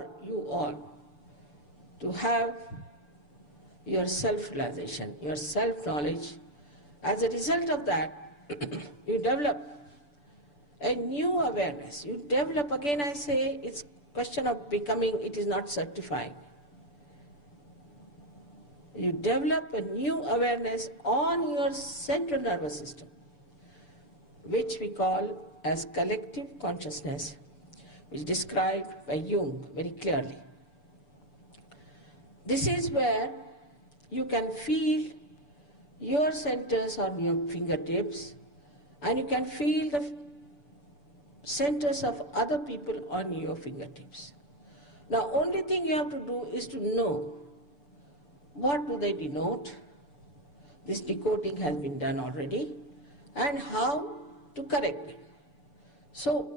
for you all to have your self-realization, your self-knowledge. As a result of that, you develop a new awareness. You develop, again I say, it's question of becoming, it is not certifying. You develop a new awareness on your central nervous system, which we call as collective consciousness, which is described by Jung very clearly. This is where you can feel your centers on your fingertips, and you can feel the centers of other people on your fingertips. Now, only thing you have to do is to know what do they denote. This decoding has been done already, and how to correct it. So,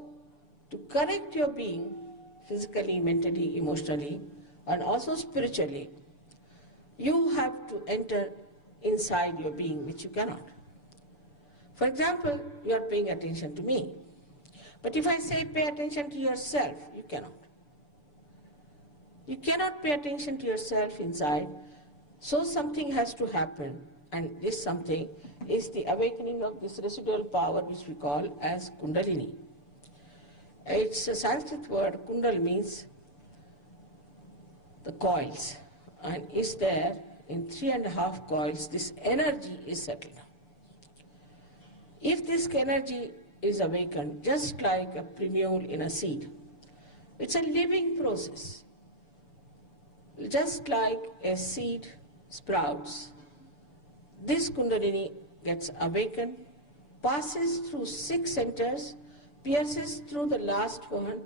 to correct your being, physically, mentally, emotionally, and also spiritually, you have to enter inside your being, which you cannot. For example, you are paying attention to me. But if I say pay attention to yourself, you cannot. You cannot pay attention to yourself inside, so something has to happen, and this something is the awakening of this residual power which we call as Kundalini. It's a Sanskrit word. Kundal means the coils, and is there in 3.5 coils. This energy is settled. If this energy is awakened, just like a primule in a seed, it's a living process. Just like a seed sprouts, this Kundalini gets awakened, passes through 6 centers, pierces through the last one,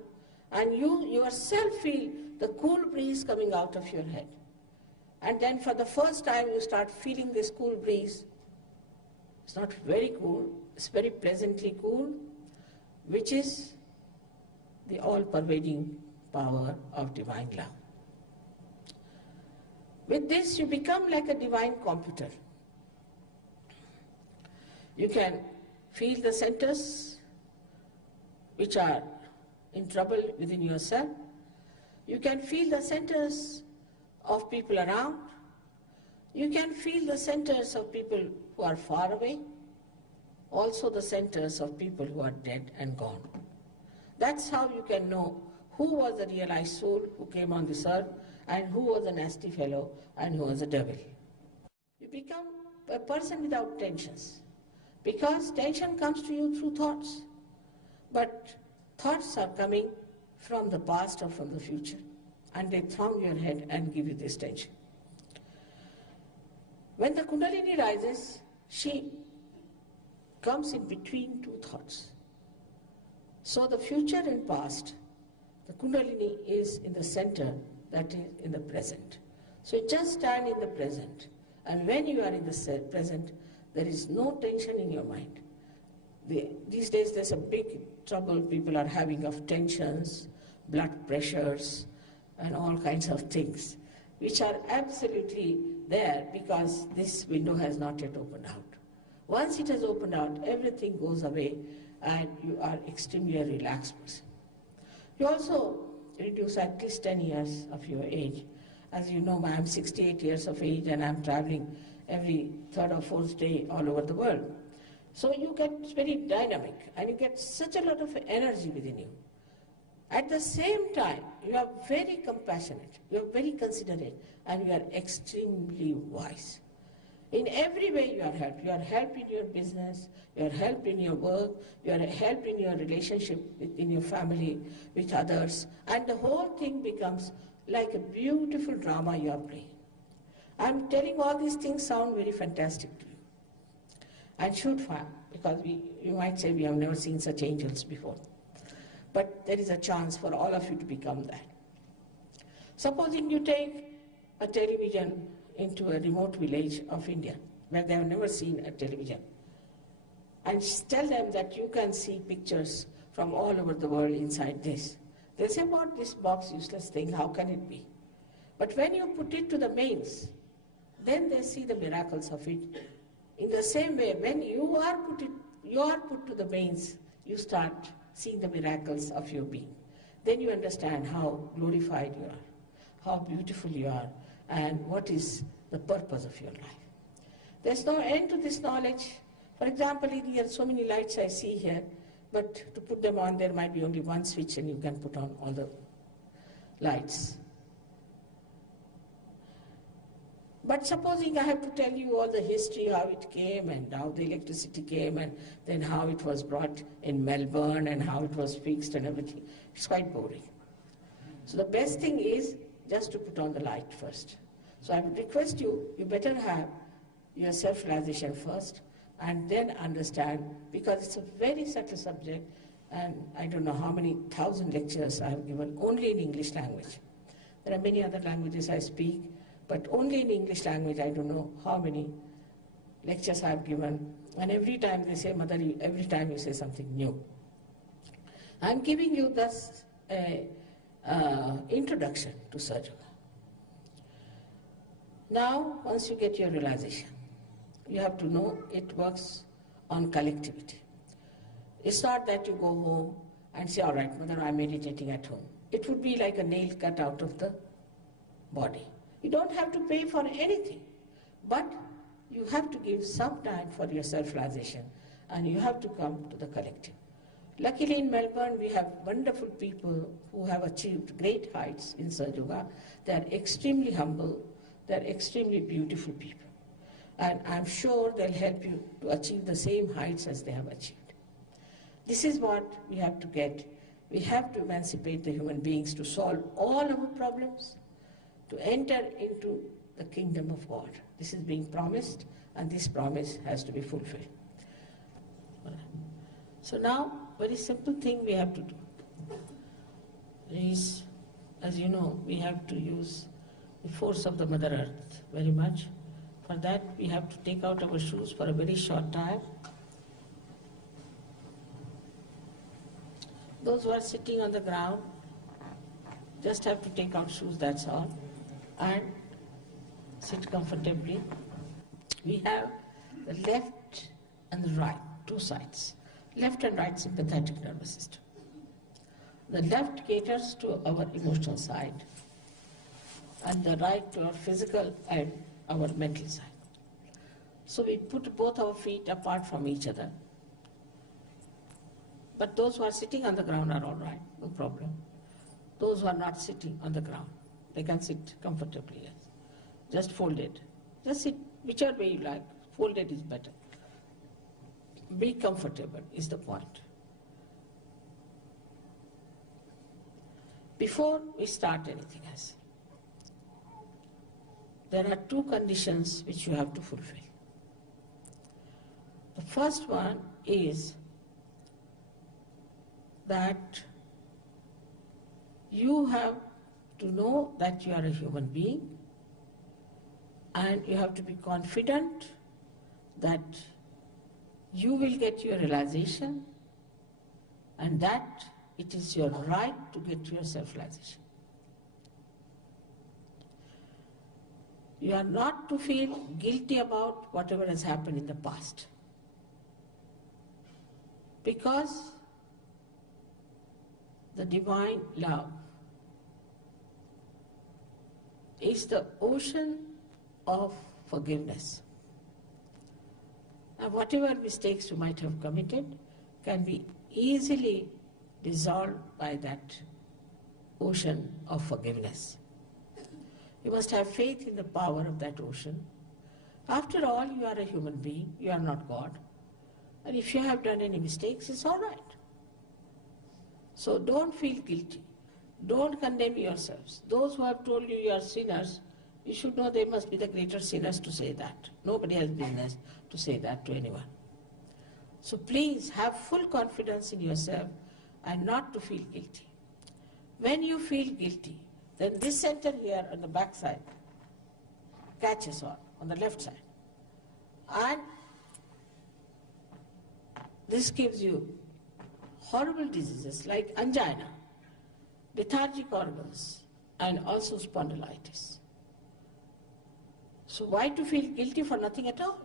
and you yourself feel the cool breeze coming out of your head. And then for the first time you start feeling this cool breeze. It's not very cool, it's very pleasantly cool, which is the all-pervading power of divine love. With this you become like a divine computer. You can feel the centers which are in trouble within yourself. You can feel the centers of people around. You can feel the centers of people who are far away. Also the centers of people who are dead and gone. That's how you can know who was the realized soul who came on this earth, and who was a nasty fellow, and who was a devil. You become a person without tensions, because tension comes to you through thoughts. But thoughts are coming from the past or from the future, and they throng your head and give you this tension. When the Kundalini rises, she comes in between 2 thoughts. So the future and past, the Kundalini is in the center, that is in the present. So you just stand in the present, and when you are in the present, there is no tension in your mind. These days there's a big trouble people are having of tensions, blood pressures, and all kinds of things, which are absolutely there because this window has not yet opened out. Once it has opened out, everything goes away and you are extremely a relaxed person. You also reduce at least 10 years of your age. As you know, I am 68 years of age and I am traveling every 3rd or 4th day all over the world. So you get very dynamic and you get such a lot of energy within you. At the same time, you are very compassionate, you are very considerate, and you are extremely wise. In every way you are helped. You are helped in your business, you are helped in your work, you are helped in your relationship within your family, with others, and the whole thing becomes like a beautiful drama you are playing. I am telling all these things sound very fantastic to you, and should find, because you might say we have never seen such angels before. But there is a chance for all of you to become that. Supposing you take a television into a remote village of India, where they have never seen a television, and tell them that you can see pictures from all over the world inside this. They'll say, what, this box, useless thing, how can it be? But when you put it to the mains, then they see the miracles of it. In the same way, when you are put to the mains, you start seeing the miracles of your being. then you understand how glorified you are, how beautiful you are, and what is the purpose of your life. There's no end to this knowledge. For example, here are so many lights I see here, but to put them on, there might be only one switch and you can put on all the lights. But supposing I have to tell you all the history, how it came and how the electricity came and then how it was brought in Melbourne and how it was fixed and everything, it's quite boring. So the best thing is just to put on the light first. So I would request you, you better have your self-realization first and then understand, because it's a very subtle subject and I don't know how many thousand lectures I have given only in English language. There are many other languages I speak, but only in English language I don't know how many lectures I have given. And every time they say, Mother, every time you say something new. I'm giving you thus an introduction to Sahaja. Now, once you get your realization, you have to know it works on collectivity. It's not that you go home and say, all right, Mother, I'm meditating at home. It would be like a nail cut out of the body. You don't have to pay for anything, but you have to give some time for your self-realization and you have to come to the collective. Luckily in Melbourne, we have wonderful people who have achieved great heights in Sahaja. They are extremely humble, they are extremely beautiful people. And I'm sure they'll help you to achieve the same heights as they have achieved. This is what we have to get. We have to emancipate the human beings to solve all our problems, to enter into the kingdom of God. This is being promised, and this promise has to be fulfilled. So now, very simple thing we have to do is, as you know, we have to use the force of the Mother Earth very much. For that, we have to take out our shoes for a very short time. Those who are sitting on the ground just have to take out shoes, that's all, and sit comfortably. We have the left and the right, two sides. Left and right sympathetic nervous system. The left caters to our emotional side, and the right to our physical and our mental side. So we put both our feet apart from each other. But those who are sitting on the ground are all right, no problem. Those who are not sitting on the ground, they can sit comfortably, yes. Just folded. Just sit whichever way you like. Folded is better. Be comfortable is the point. Before we start anything else, there are two conditions which you have to fulfill. The first one is that you have to know that you are a human being, and you have to be confident that you will get your realization and that it is your right to get your self-realization. You are not to feel guilty about whatever has happened in the past, because the divine love is the ocean of forgiveness. And whatever mistakes you might have committed can be easily dissolved by that ocean of forgiveness. You must have faith in the power of that ocean. After all, you are a human being, you are not God. And if you have done any mistakes, it's all right. So don't feel guilty. Don't condemn yourselves. Those who have told you you are sinners, you should know they must be the greater sinners to say that. Nobody has business to say that to anyone. So please have full confidence in yourself and not to feel guilty. When you feel guilty, then this center here on the back side catches on the left side. And this gives you horrible diseases like angina, lethargic organs, and also spondylitis. So why to feel guilty for nothing at all?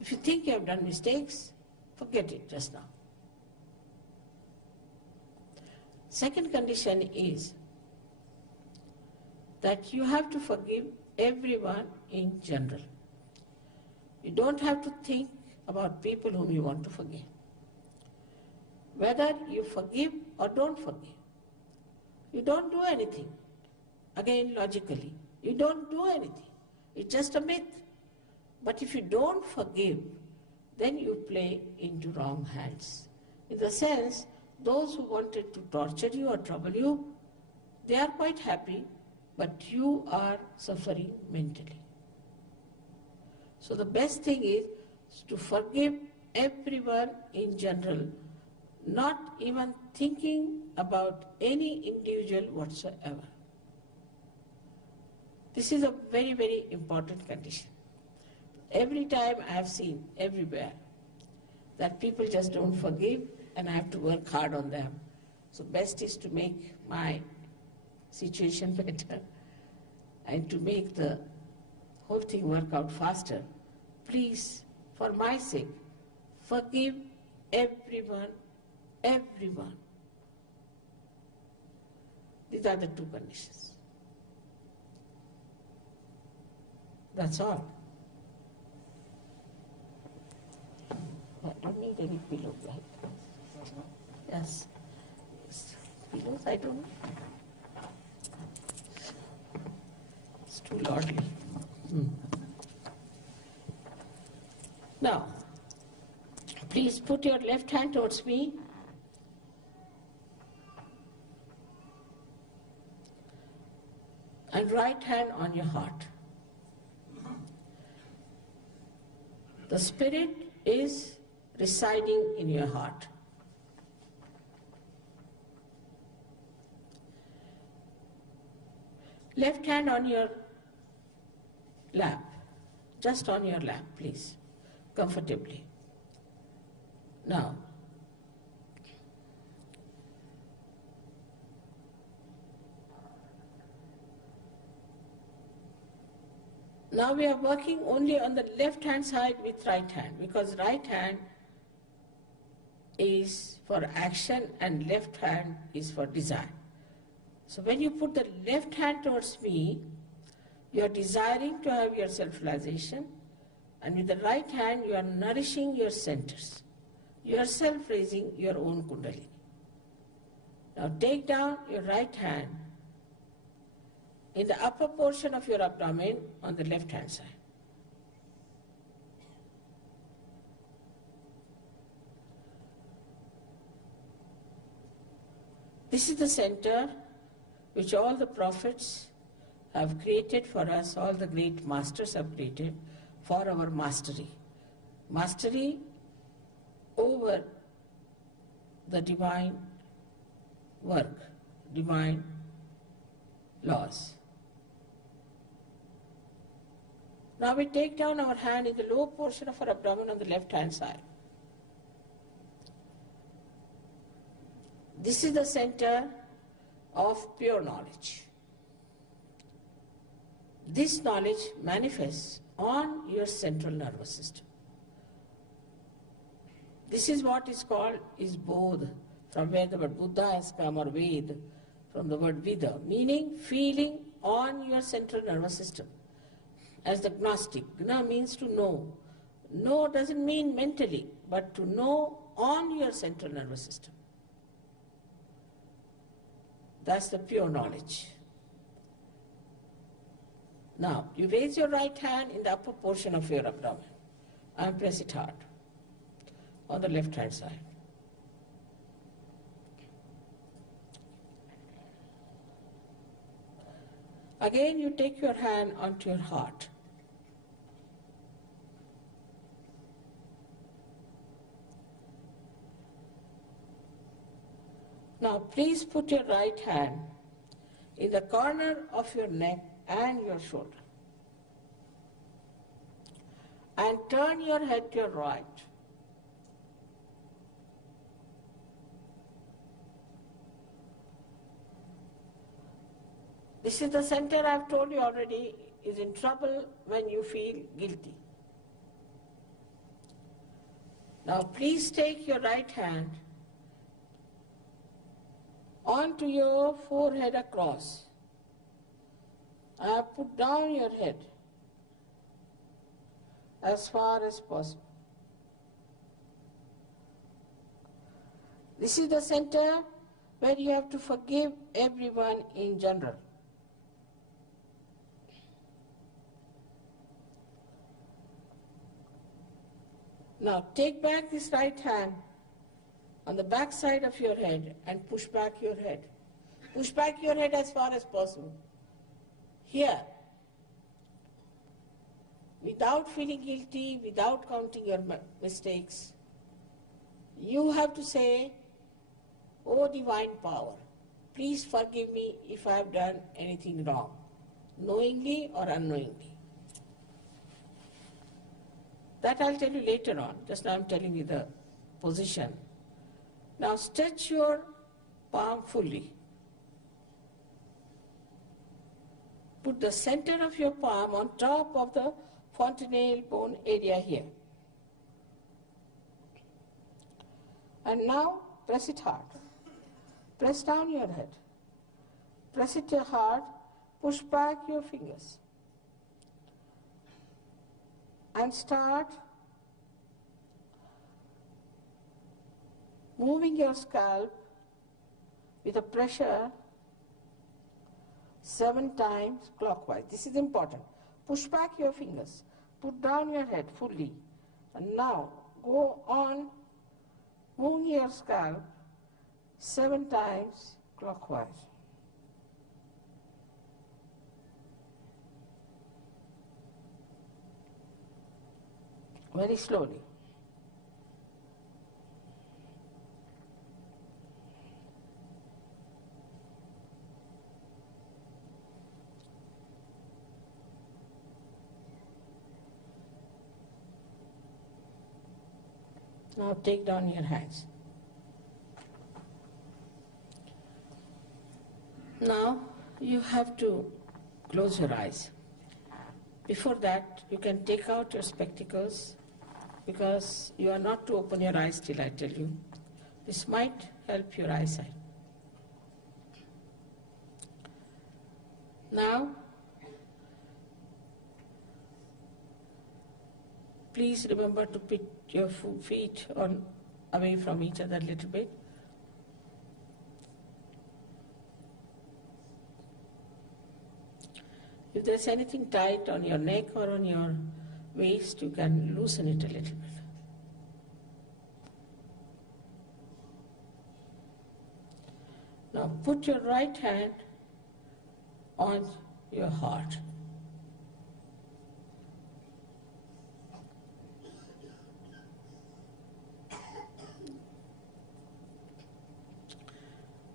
If you think you have done mistakes, forget it just now. Second condition is that you have to forgive everyone in general. You don't have to think about people whom you want to forgive. Whether you forgive or don't forgive, you don't do anything. Again, logically, you don't do anything. It's just a myth. But if you don't forgive, then you play into wrong hands. In the sense, those who wanted to torture you or trouble you, they are quite happy, but you are suffering mentally. So the best thing is to forgive everyone in general, not even thinking about any individual whatsoever. This is a very, very important condition. Every time I have seen everywhere that people just don't forgive, and I have to work hard on them. So best is to make my situation better and to make the whole thing work out faster. Please, for my sake, forgive everyone, everyone. These are the two conditions. That's all. I don't need any pillow, right? Yes. Pillows, I don't know. It's too lordly. Now, please put your left hand towards me. And right hand on your heart. The spirit is residing in your heart. Left hand on your lap, just on your lap, please, comfortably. Now, we are working only on the left hand side with right hand, because right hand is for action and left hand is for desire. So when you put the left hand towards me, you are desiring to have your self-realization, and with the right hand you are nourishing your centers. You are self-raising your own Kundalini. Now take down your right hand in the upper portion of your abdomen on the left hand side. This is the center which all the prophets have created for us, all the great masters have created for our mastery. Mastery over the divine work, divine laws. Now we take down our hand in the lower portion of our abdomen on the left hand side. This is the center of pure knowledge. This knowledge manifests on your central nervous system. This is what is called is Bodh, from where the word Buddha has come, or Ved, from the word Vida, meaning feeling on your central nervous system. As the Gnostic, Gna means to know. Know doesn't mean mentally, but to know on your central nervous system. That's the pure knowledge. Now, you raise your right hand in the upper portion of your abdomen and press it hard on the left hand side. Again, you take your hand onto your heart. Now, please put your right hand in the corner of your neck and your shoulder. And turn your head to your right. This is the center I have told you already is in trouble when you feel guilty. Now please take your right hand onto your forehead across. Put down your head as far as possible. This is the center where you have to forgive everyone in general. Now take back this right hand on the back side of your head and push back your head. Push back your head as far as possible. Here, without feeling guilty, without counting your mistakes, you have to say, "Oh divine power, please forgive me if I have done anything wrong, knowingly or unknowingly." That I'll tell you later on. Just now I'm telling you the position. Now stretch your palm fully. Put the center of your palm on top of the fontanelle bone area here. And now press it hard. Press down your head. Press it hard. Push back your fingers. And start moving your scalp with a pressure 7 times clockwise. This is important. Push back your fingers. Put down your head fully. And now go on moving your scalp 7 times clockwise. Very slowly. Now take down your hands. Now you have to close your eyes. Before that, you can take out your spectacles because you are not to open your eyes till I tell you. This might help your eyesight. Now, please remember to put your feet away from each other a little bit. If there's anything tight on your neck or on your waist, you can loosen it a little bit. Now put your right hand on your heart.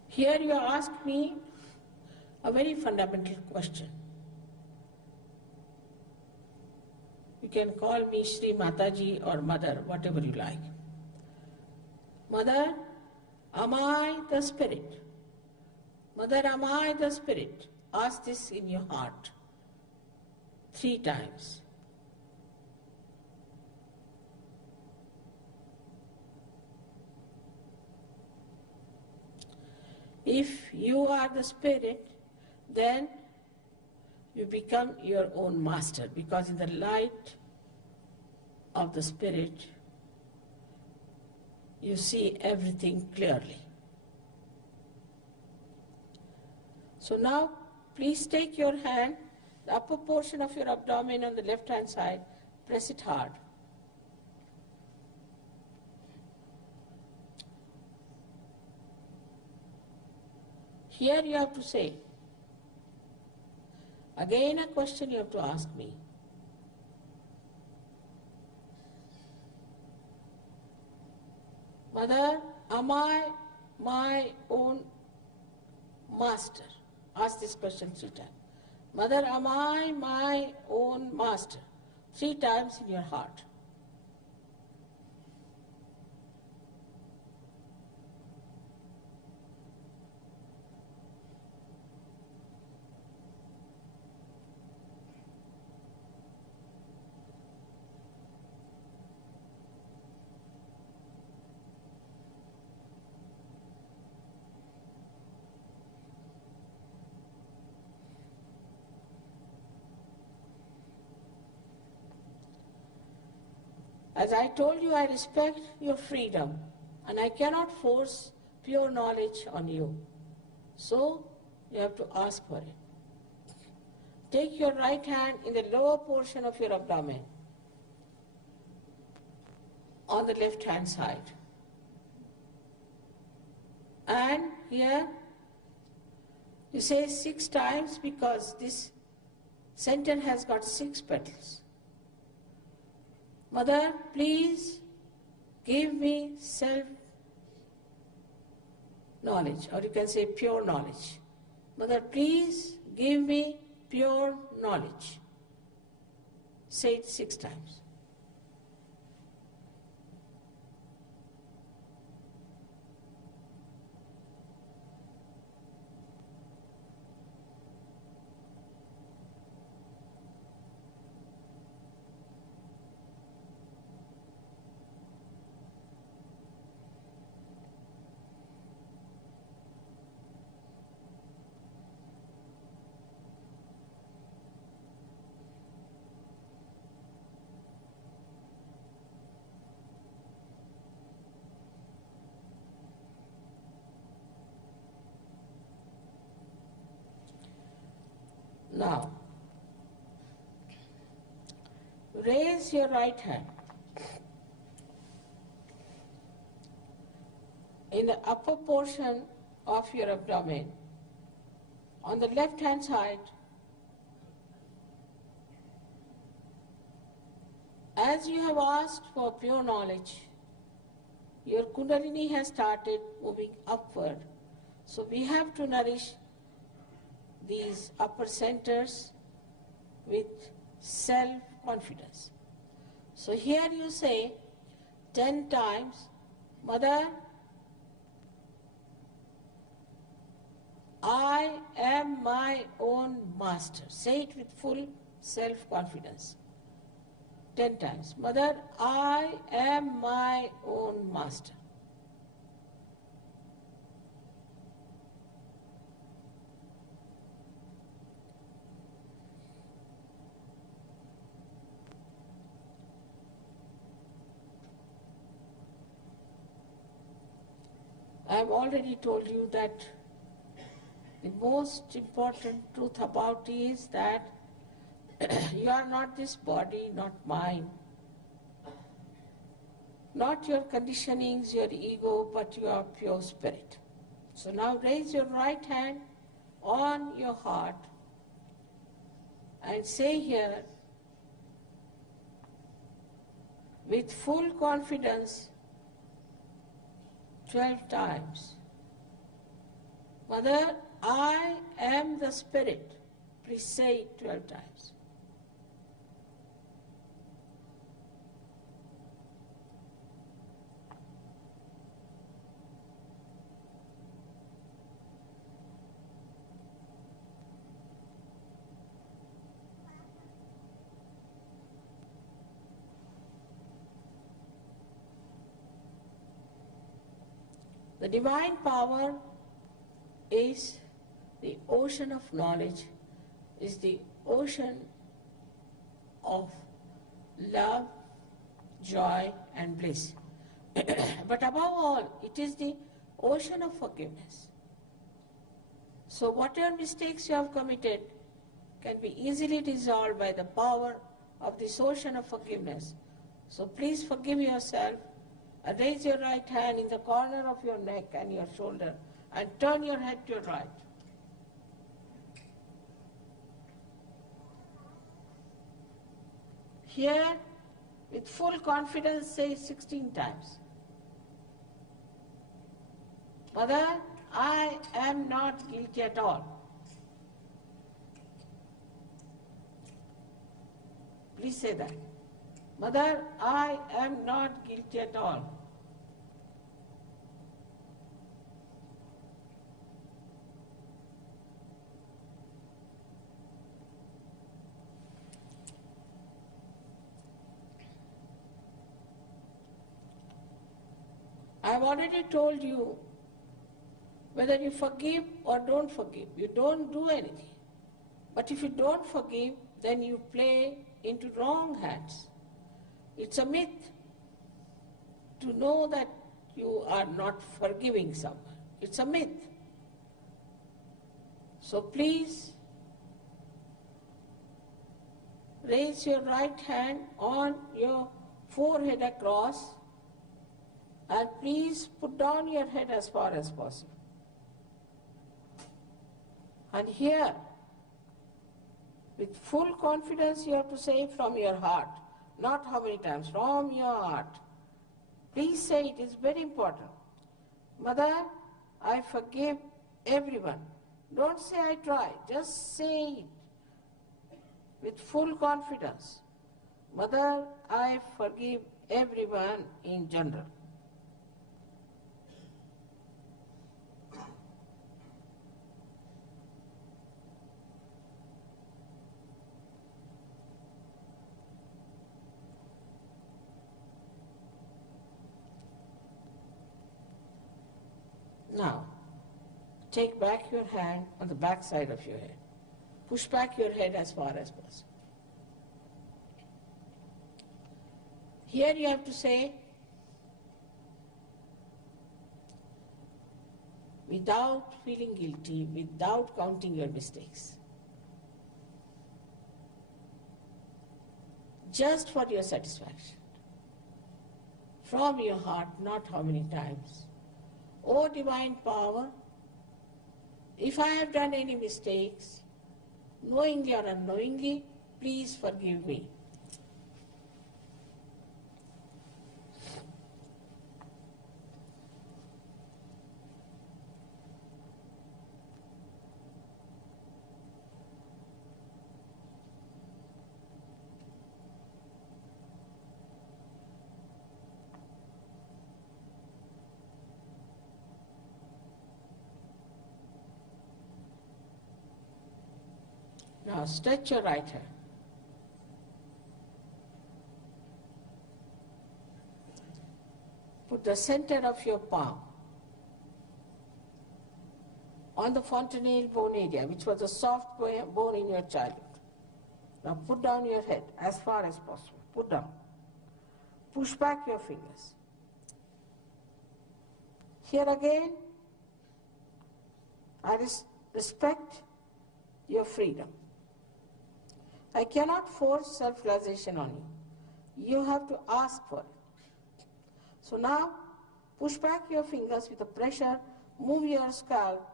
Here you ask me a very fundamental question. You can call me Shri Mataji or Mother, whatever you like. Mother, am I the spirit? Mother, am I the spirit? Ask this in your heart 3 times. If you are the spirit, then you become your own master, because in the light of the spirit, you see everything clearly. So now, please take your hand, the upper portion of your abdomen on the left-hand side, press it hard. Here you have to say, again a question you have to ask me. Mother, am I my own master? Ask this question 3 times. Mother, am I my own master? 3 times in your heart. As I told you, I respect your freedom and I cannot force pure knowledge on you. So you have to ask for it. Take your right hand in the lower portion of your abdomen on the left hand side. And here you say 6 times because this center has got 6 petals. Mother, please give me self-knowledge, or you can say pure knowledge. Mother, please give me pure knowledge. Say it 6 times. Now, raise your right hand in the upper portion of your abdomen on the left hand side. As you have asked for pure knowledge, your Kundalini has started moving upward. So we have to nourish these upper centers with self-confidence. So here you say 10 times, Mother, I am my own master. Say it with full self-confidence. 10 times. Mother, I am my own master. I have already told you that the most important truth about is that you are not this body, not mine, not your conditionings, your ego, but you are pure spirit. So now raise your right hand on your heart and say here with full confidence 12 times. Mother, I am the spirit. Please say it 12 times. The divine power is the ocean of knowledge, is the ocean of love, joy and bliss. But above all, it is the ocean of forgiveness. So whatever mistakes you have committed can be easily dissolved by the power of this ocean of forgiveness. So please forgive yourself. And raise your right hand in the corner of your neck and your shoulder and turn your head to your right. Here, with full confidence, say 16 times. Mother, I am not guilty at all. Please say that. Mother, I am not guilty at all. I have already told you whether you forgive or don't forgive. You don't do anything. But if you don't forgive, then you play into wrong hands. It's a myth to know that you are not forgiving someone. It's a myth. So please raise your right hand on your forehead across, and please put down your head as far as possible. And here, with full confidence, you have to say from your heart, not how many times, from your heart. Please say it, is very important. Mother, I forgive everyone. Don't say I try, just say it with full confidence. Mother, I forgive everyone in general. Now, take back your hand on the back side of your head. Push back your head as far as possible. Here you have to say, without feeling guilty, without counting your mistakes, just for your satisfaction, from your heart, not how many times. O divine power, if I have done any mistakes, knowingly or unknowingly, please forgive me. Now stretch your right hand. Put the center of your palm on the fontanelle bone area, which was a soft bone in your childhood. Now put down your head as far as possible. Put down. Push back your fingers. Here again, I respect your freedom. I cannot force self-realization on you. You have to ask for it. So now, push back your fingers with the pressure, move your scalp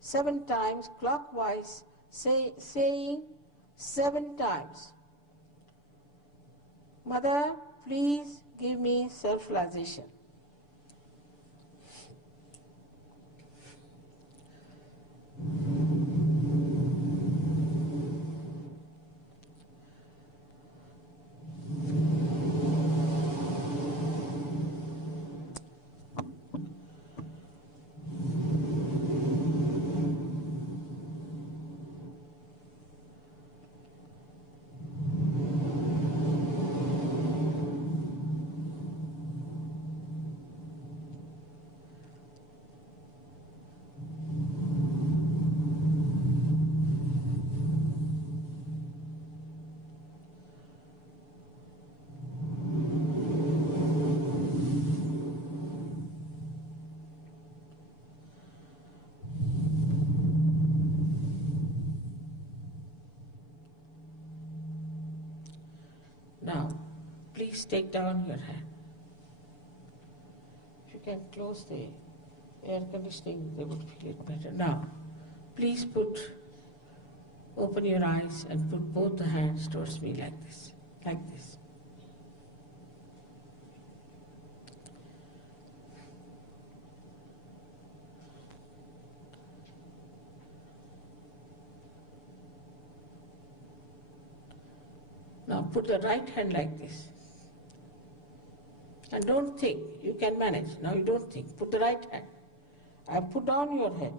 7 times clockwise, saying 7 times, Mother, please give me self-realization. Now, please take down your hand. If you can close the air conditioning, they would feel it better. Now, please open your eyes and put both the hands towards me like this, like this. Now put the right hand like this. And don't think, you can manage. Now you don't think. Put the right hand and put down your head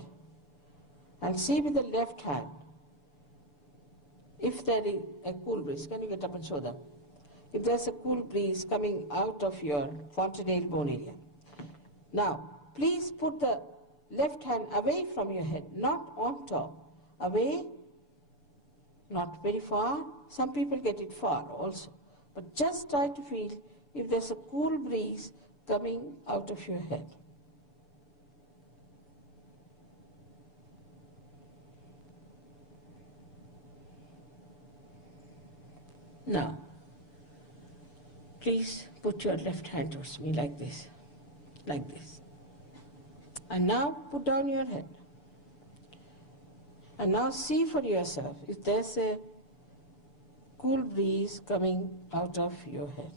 and see with the left hand if there is a cool breeze. Can you get up and show them? If there's a cool breeze coming out of your fontanelle bone area. Now, please put the left hand away from your head, not on top. Away, not very far. Some people get it far also. But just try to feel if there's a cool breeze coming out of your head. Now, please put your left hand towards me like this, like this. And now put down your head. And now see for yourself if there's a cool breeze coming out of your head.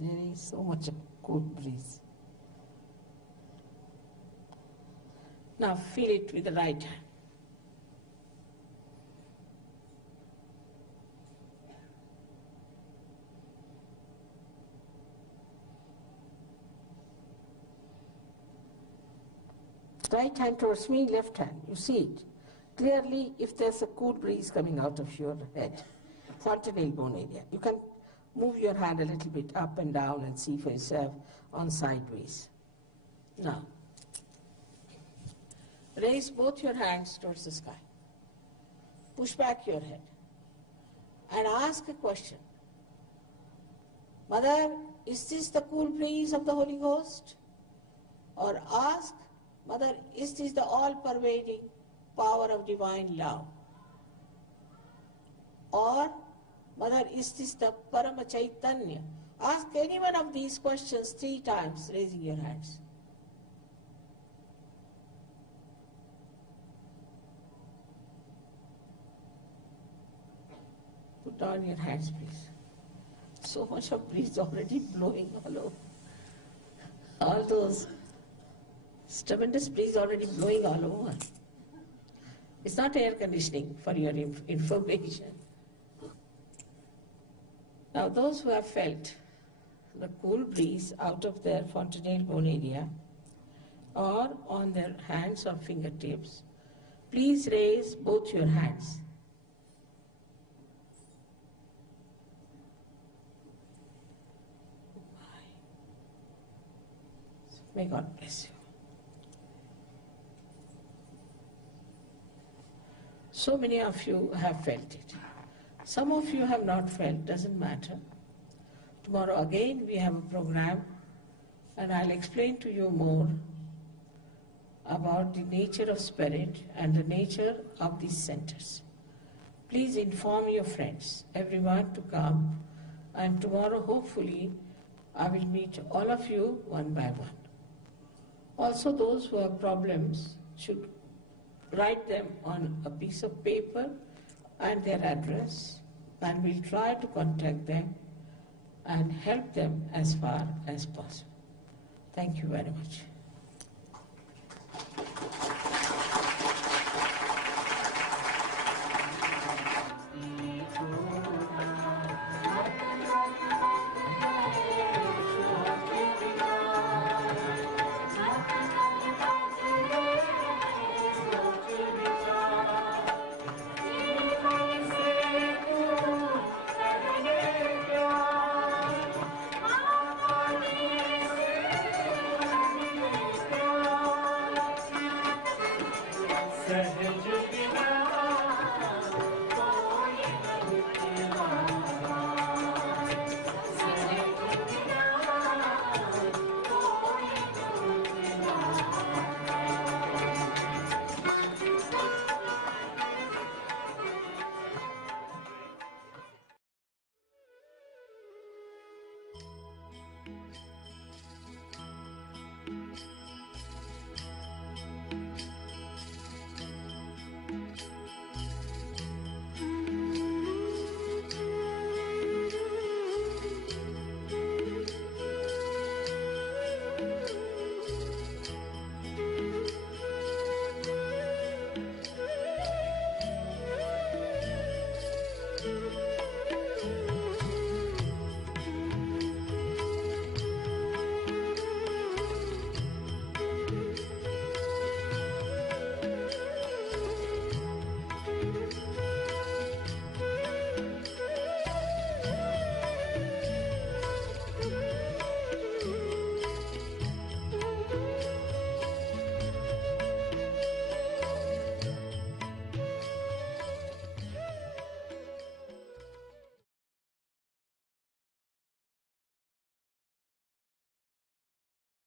There is so much cool breeze. Now feel it with the right hand. Right hand towards me, left hand. You see it clearly if there's a cool breeze coming out of your head, fontanel bone area. You can move your hand a little bit up and down and see for yourself on sideways. Now, raise both your hands towards the sky. Push back your head and ask a question. Mother, is this the cool breeze of the Holy Ghost? Or ask, Mother, is this the all-pervading power of divine love? Or, Mother, is this the Parama Chaitanya? Ask any one of these questions 3 times, raising your hands. Put down your hands, please. So much of breeze already blowing all over. All those tremendous breeze already blowing all over. It's not air conditioning, for your information. Now those who have felt the cool breeze out of their fontanel bone area or on their hands or fingertips, please raise both your hands. May God bless you. So many of you have felt it. Some of you have not felt, doesn't matter. Tomorrow again we have a program and I'll explain to you more about the nature of spirit and the nature of these centers. Please inform your friends, everyone to come, and tomorrow hopefully I will meet all of you one by one. Also those who have problems should write them on a piece of paper and their address, and we'll try to contact them and help them as far as possible. Thank you very much. Sahaja